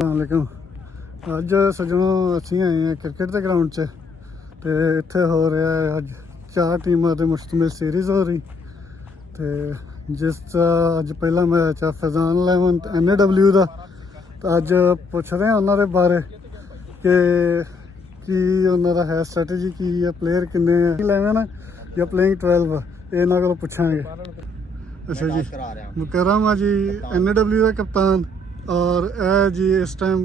अस्सलामुअलैकुम। अज सज्जनों असी आए हैं क्रिकेट के ग्राउंड च ते इत्थे हो रहा है अज 4 टीमां ते मुश्तमिल सीरीज़ हो रही ते जिसका अज पहला मैच है फैजान 11 NAW का। तो अज पुछते हैं उन्होंने बारे कि उन्होंने है स्ट्रैटेजी की है, प्लेयर किन्ने 11 है या प्लेइंग 12 ये इन्होंने को पूछांगे। अच्छा जी, मुकर्रम है जी NAW का कप्तान और ए जी इस टाइम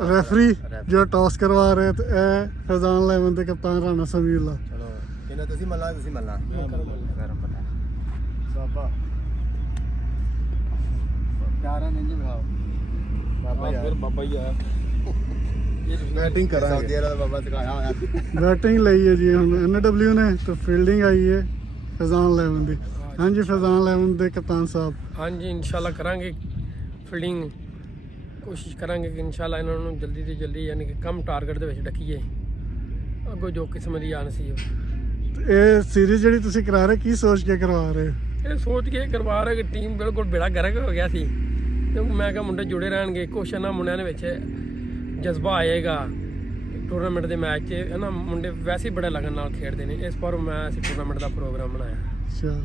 रेफरी जो टॉस करवा रहे तो ए फैजान 11 के कप्तान राणा समीउल्लाह। चलो इन्हें तुसी मल्ला बाबा प्यारा नहीं जी भाव बाबा यार बाबा ही है बैटिंग करांगे सऊदी अरब बाबा सिखाया होया बैटिंग ली है जी हम NAW ने तो फील्डिंग आई है फैजान 11 की। हाँ जी फैजान 11 के कप्तान साहब। हाँ जी इंशाल्लाह करांगे फील्डिंग कोशिश करांगे कि इंशाल्लाह इन्होंने जल्दी से जल्दी यानी कि कम टारगेट ਦੇ ਵਿੱਚ ਡੱਕੀਏ ਅੱਗੋਂ ਜੋ ਕਿਸਮਤ ਦੀ ਆਨ ਸੀ ਇਹ ਸੀਰੀਜ਼ ਜਿਹੜੀ ਤੁਸੀਂ ਕਰਾ ਰਹੇ ਕੀ ਸੋਚ ਕੇ ਕਰਵਾ ਰਹੇ ਹੋ? ਇਹ ਸੋਚ ਕੇ ਕਰਵਾ ਰਹੇ ਕਿ ਟੀਮ ਬਿਲਕੁਲ ਬੇੜਾ ਗਰਕ ਹੋ ਗਿਆ ਸੀ ਤੇ ਮੈਂ ਕਿਹਾ ਮੁੰਡੇ ਜੁੜੇ ਰਹਿਣਗੇ ਕੁਛ ਨਾ ਮੁੰਡਿਆਂ ਦੇ ਵਿੱਚ ਜਜ਼ਬਾ ਆਏਗਾ ਟੂਰਨਾਮੈਂਟ ਦੇ ਮੈਚ 'ਚ ਹੈ ਨਾ ਮੁੰਡੇ ਵੈਸੇ ਹੀ ਬੜਾ ਲਗਨ ਨਾਲ ਖੇਡਦੇ ਨੇ ਇਸ ਵਾਰ ਮੈਂ ਅਸੀਂ ਟੂਰਨਾਮੈਂਟ ਦਾ ਪ੍ਰੋਗਰਾਮ ਬਣਾਇਆ। ਚਲ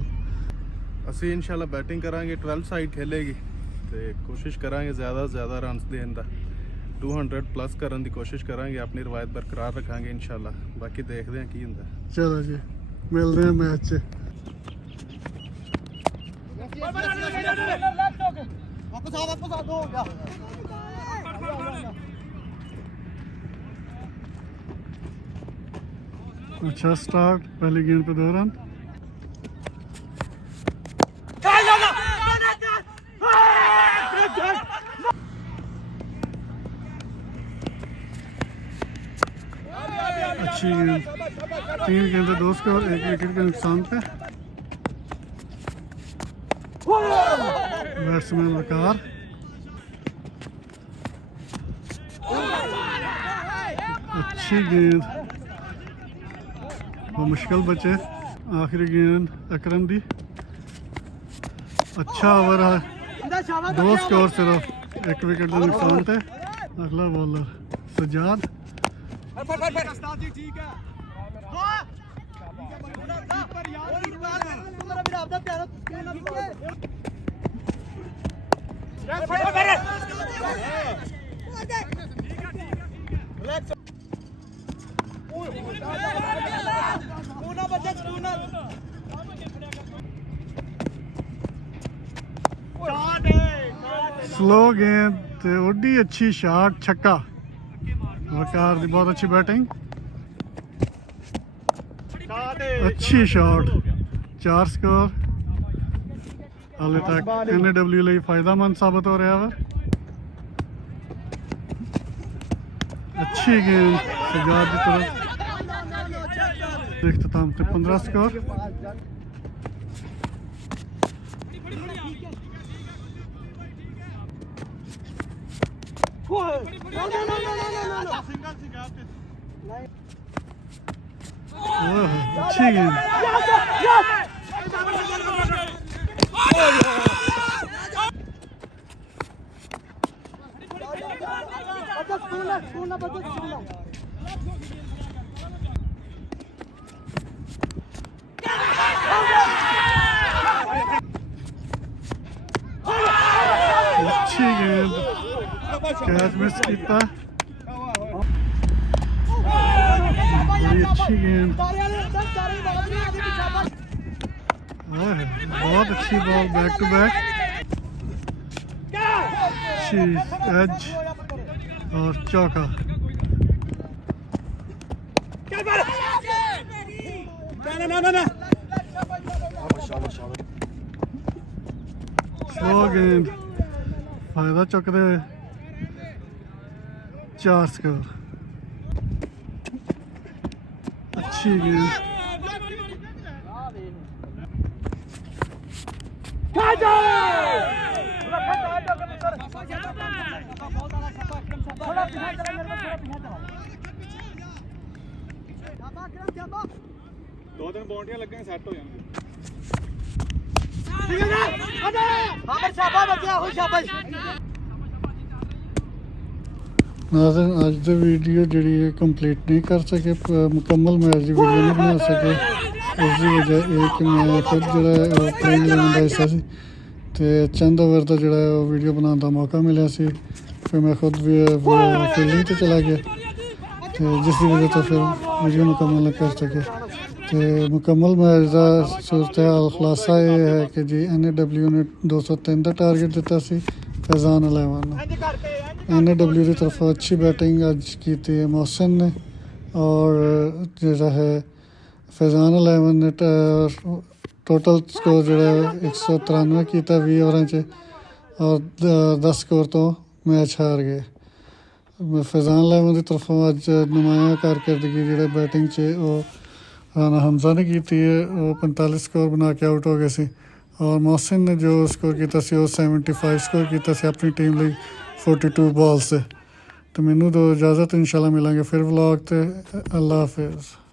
ਅਸੀਂ ਇਨਸ਼ਾਅੱਲਾ ਬੈਟਿੰਗ ਕਰਾਂਗੇ 12 ਸਾਈਡ ਖੇਲੇਗੀ ਤੇ ਕੋਸ਼ਿਸ਼ ਕਰਾਂਗੇ ਜ਼ਿਆਦਾ ਤੋਂ ਜ਼ਿਆਦਾ ਰਨਸ ਦੇਣ ਦਾ 200 ਪਲੱਸ ਕਰਨ ਦੀ ਕੋਸ਼ਿਸ਼ ਕਰਾਂਗੇ ਆਪਣੀ ਰਵਾਇਤ ਬਰਕਰਾਰ ਰੱਖਾਂਗੇ ਇਨਸ਼ਾਅੱਲਾ ਬਾਕੀ ਦੇਖਦੇ ਹਾਂ ਕੀ ਹੁੰਦਾ। ਚਲੋ ਜੀ ਮਿਲਦੇ ਹਾਂ ਮੈਚ 'ਚ। अच्छा स्टार्ट पहली गेंद पे 2 रन। अच्छी गेंद 3 गेंद 2 स्कोर 1 विकेट के नुकसान पे। बैट्समैन वकार अच्छी गेंद वो मुश्किल बचे। आखिरी गेंद अकरम दी अच्छा ओवर है 2 स्कोर सिर्फ 1 विकेट के नुकसान पे। अगला बॉलर सजाद स्लो गेंद ते ओडी अच्छी शॉट छक्का। वकार दी बहुत अच्छी बैटिंग अच्छी शॉट 4 स्कोर हाले तक NAW लिए फायदेमंद साबित हो रहा है। अच्छी गेंद सजाद की तरफ इख्तिताम से 15 स्कोर। अच्छी गेंद अच्छी गेंद कैच मिस किया। बड़ी अच्छी गेंद बहुत अच्छी बॉल बैक टू बैक अच्छी एज और चौका। स्लो गेंद फायदा चुकते हुए 4 स्कोर। अच्छी गेंद दो दिन बाउंड्रियां लगेंगे सेट हो जाएंगे। नाज़रीन अज दी वीडियो जी कंप्लीट नहीं कर सके, मुकम्मल मैच की वीडियो नहीं बना सके। उसकी वजह यह कि मैं खुद जो प्लेइंग 11 का हिस्सा सी ते चंद ओवर का जो वीडियो बनाने का मौका मिला सी, फिर मैं खुद भी फील्डिंग तो चला गया, तो जिसकी वजह तो फिर वीडियो मुकम्मल नहीं कर सके। तो मुकम्मल मैच का सूरत हाल खुलासा ये है कि जी NAW ने 203 का टारगेट दिता सी फैज़ान 11 ने। NAW की तरफ अच्छी बैटिंग अज की है मोहसिन ने, और जो है फैज़ान 11 ने टोटल स्कोर जो 193 किया 20 ओवर च, और 10 स्कोर तो मैच हार गए। फैज़ान 11 की तरफों अज नुमाया कारकरदगी जो बैटिंग च राना हमजा ने की है, वो 45 स्कोर बना के आउट हो गए सी, और मोहसिन ने जो स्कोर किया 75 स्कोर किया अपनी टीम ਲਈ 42 बॉल से। तो मैनू दो इजाज़त, इंशाल्लाह मिलेंगे फिर व्लॉग ते। अल्लाह हाफिज़।